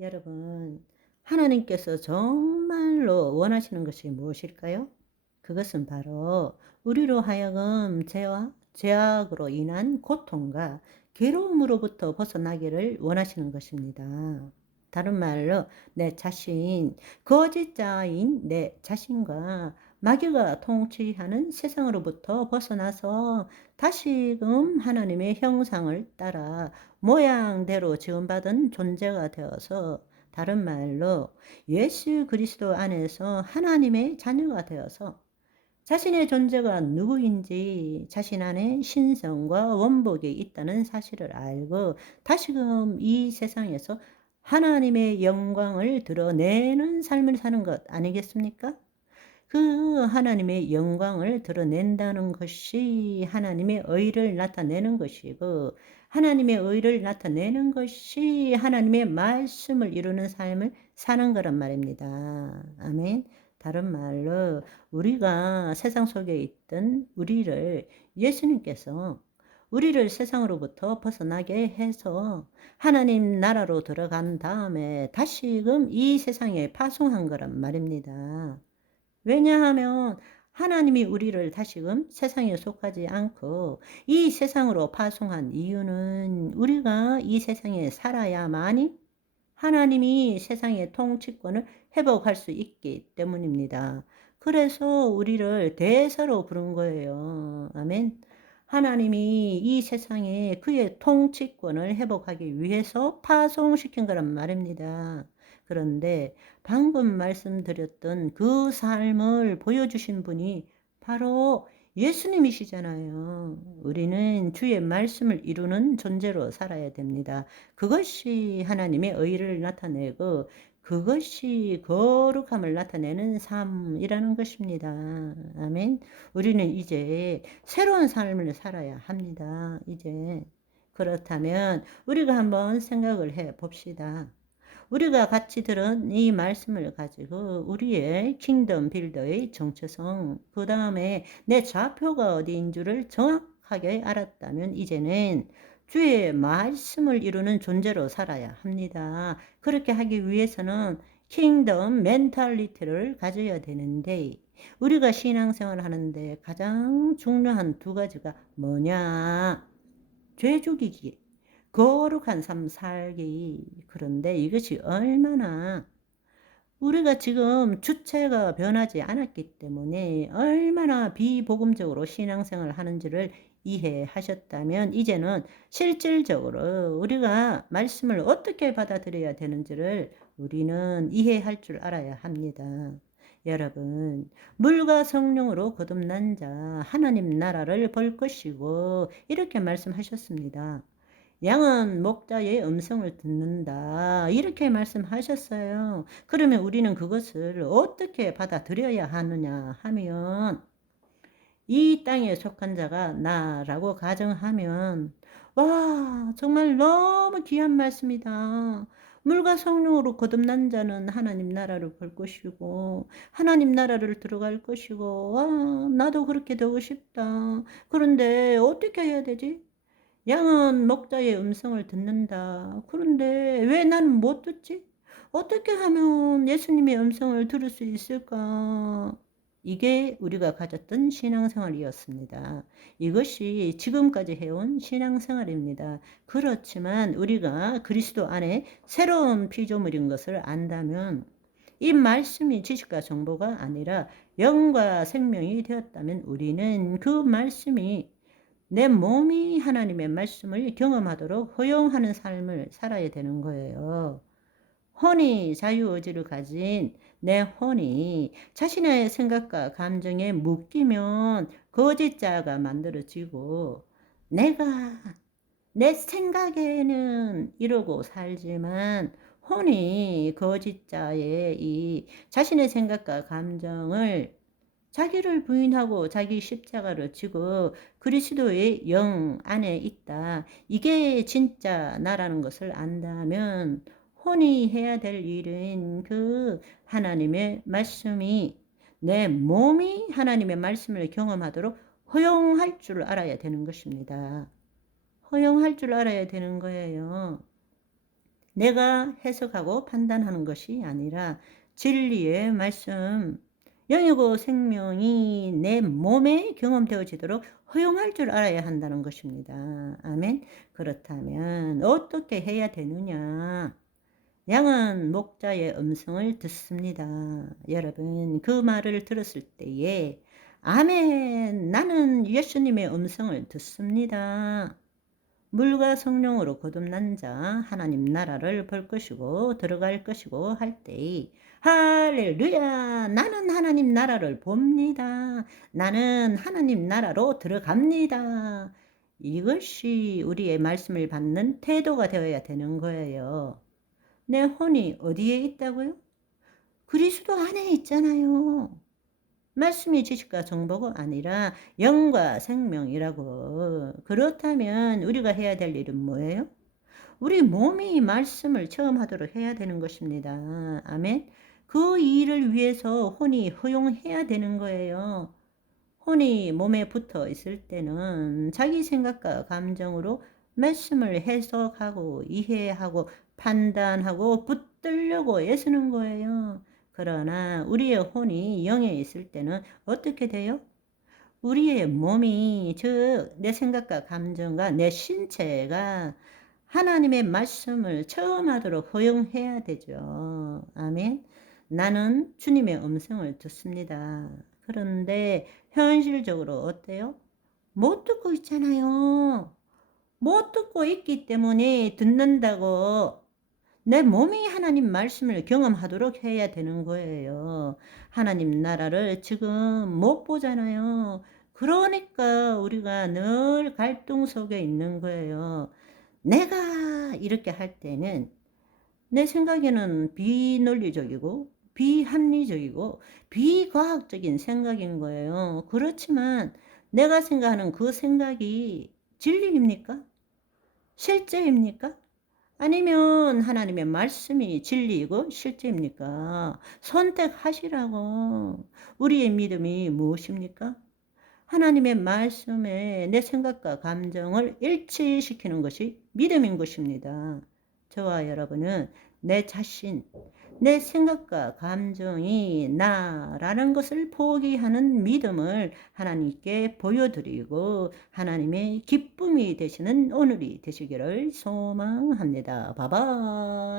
여러분, 하나님께서 정말로 원하시는 것이 무엇일까요? 그것은 바로 우리로 하여금 죄와 죄악으로 인한 고통과 괴로움으로부터 벗어나기를 원하시는 것입니다. 다른 말로 내 자신, 거짓자인 내 자신과 마귀가 통치하는 세상으로부터 벗어나서 다시금 하나님의 형상을 따라 모양대로 지음받은 존재가 되어서, 다른 말로 예수 그리스도 안에서 하나님의 자녀가 되어서 자신의 존재가 누구인지, 자신 안에 신성과 원복이 있다는 사실을 알고 다시금 이 세상에서 하나님의 영광을 드러내는 삶을 사는 것 아니겠습니까? 그 하나님의 영광을 드러낸다는 것이 하나님의 의를 나타내는 것이고, 하나님의 의를 나타내는 것이 하나님의 말씀을 이루는 삶을 사는 거란 말입니다. 아멘. 다른 말로 우리가 세상 속에 있던 우리를 예수님께서 우리를 세상으로부터 벗어나게 해서 하나님 나라로 들어간 다음에 다시금 이 세상에 파송한 거란 말입니다. 왜냐하면 하나님이 우리를 다시금 세상에 속하지 않고 이 세상으로 파송한 이유는 우리가 이 세상에 살아야만이 하나님이 세상의 통치권을 회복할 수 있기 때문입니다. 그래서 우리를 대사로 부른 거예요. 아멘. 하나님이 이 세상에 그의 통치권을 회복하기 위해서 파송시킨 거란 말입니다. 그런데 방금 말씀드렸던 그 삶을 보여주신 분이 바로 예수님이시잖아요. 우리는 주의 말씀을 이루는 존재로 살아야 됩니다. 그것이 하나님의 의를 나타내고 그것이 거룩함을 나타내는 삶이라는 것입니다. 아멘. 우리는 이제 새로운 삶을 살아야 합니다. 이제. 그렇다면 우리가 한번 생각을 해 봅시다. 우리가 같이 들은 이 말씀을 가지고 우리의 킹덤 빌더의 정체성, 그 다음에 내 좌표가 어디인 줄을 정확하게 알았다면 이제는 주의 말씀을 이루는 존재로 살아야 합니다. 그렇게 하기 위해서는 킹덤 멘탈리티를 가져야 되는데, 우리가 신앙생활을 하는데 가장 중요한 두 가지가 뭐냐? 죄 죽이기, 거룩한 삶 살기. 그런데 이것이 얼마나 우리가 지금 주체가 변하지 않았기 때문에 얼마나 비복음적으로 신앙생활을 하는지를 이해하셨다면 이제는 실질적으로 우리가 말씀을 어떻게 받아들여야 되는지를 우리는 이해할 줄 알아야 합니다. 여러분, 물과 성령으로 거듭난 자 하나님 나라를 볼 것이고, 이렇게 말씀하셨습니다. 양은 목자의 음성을 듣는다, 이렇게 말씀하셨어요. 그러면 우리는 그것을 어떻게 받아들여야 하느냐 하면, 이 땅에 속한 자가 나라고 가정하면, 와, 정말 너무 귀한 말씀이다. 물과 성령으로 거듭난 자는 하나님 나라를 볼 것이고 하나님 나라를 들어갈 것이고, 와, 나도 그렇게 되고 싶다. 그런데 어떻게 해야 되지? 양은 목자의 음성을 듣는다. 그런데 왜 나는 못 듣지? 어떻게 하면 예수님의 음성을 들을 수 있을까? 이게 우리가 가졌던 신앙생활이었습니다. 이것이 지금까지 해온 신앙생활입니다. 그렇지만 우리가 그리스도 안에 새로운 피조물인 것을 안다면, 이 말씀이 지식과 정보가 아니라 영과 생명이 되었다면 우리는 그 말씀이 내 몸이 하나님의 말씀을 경험하도록 허용하는 삶을 살아야 되는 거예요. 혼이 자유의지를 가진 내 혼이 자신의 생각과 감정에 묶이면 거짓자가 만들어지고, 내가 내 생각에는 이러고 살지만 혼이 거짓자의 이 자신의 생각과 감정을, 자기를 부인하고 자기 십자가를 지고 그리스도의 영 안에 있다, 이게 진짜 나라는 것을 안다면 혼이 해야 될 일은 그 하나님의 말씀이 내 몸이 하나님의 말씀을 경험하도록 허용할 줄 알아야 되는 것입니다. 허용할 줄 알아야 되는 거예요. 내가 해석하고 판단하는 것이 아니라 진리의 말씀, 영이고 생명이 내 몸에 경험되어지도록 허용할 줄 알아야 한다는 것입니다. 아멘. 그렇다면 어떻게 해야 되느냐? 양은 목자의 음성을 듣습니다. 여러분, 그 말을 들었을 때에 아멘, 나는 예수님의 음성을 듣습니다. 물과 성령으로 거듭난 자 하나님 나라를 볼 것이고 들어갈 것이고 할 때에 할렐루야, 나는 하나님 나라를 봅니다. 나는 하나님 나라로 들어갑니다. 이것이 우리의 말씀을 받는 태도가 되어야 되는 거예요. 내 혼이 어디에 있다고요? 그리스도 안에 있잖아요. 말씀이 지식과 정보가 아니라 영과 생명이라고. 그렇다면 우리가 해야 될 일은 뭐예요? 우리 몸이 말씀을 체험하도록 해야 되는 것입니다. 아멘. 그 일을 위해서 혼이 허용해야 되는 거예요. 혼이 몸에 붙어 있을 때는 자기 생각과 감정으로 말씀을 해석하고 이해하고 판단하고 붙들려고 애쓰는 거예요. 그러나 우리의 혼이 영에 있을 때는 어떻게 돼요? 우리의 몸이, 즉 내 생각과 감정과 내 신체가 하나님의 말씀을 체험하도록 허용해야 되죠. 아멘. 나는 주님의 음성을 듣습니다. 그런데 현실적으로 어때요? 못 듣고 있잖아요. 못 듣고 있기 때문에 듣는다고 내 몸이 하나님 말씀을 경험하도록 해야 되는 거예요. 하나님 나라를 지금 못 보잖아요. 그러니까 우리가 늘 갈등 속에 있는 거예요. 내가 이렇게 할 때는 내 생각에는 비논리적이고 비합리적이고 비과학적인 생각인 거예요. 그렇지만 내가 생각하는 그 생각이 진리입니까? 실제입니까? 아니면 하나님의 말씀이 진리이고 실제입니까? 선택하시라고. 우리의 믿음이 무엇입니까? 하나님의 말씀에 내 생각과 감정을 일치시키는 것이 믿음인 것입니다. 저와 여러분은 내 자신, 내 생각과 감정이 나라는 것을 포기하는 믿음을 하나님께 보여드리고 하나님의 기쁨이 되시는 오늘이 되시기를 소망합니다. 바이바이.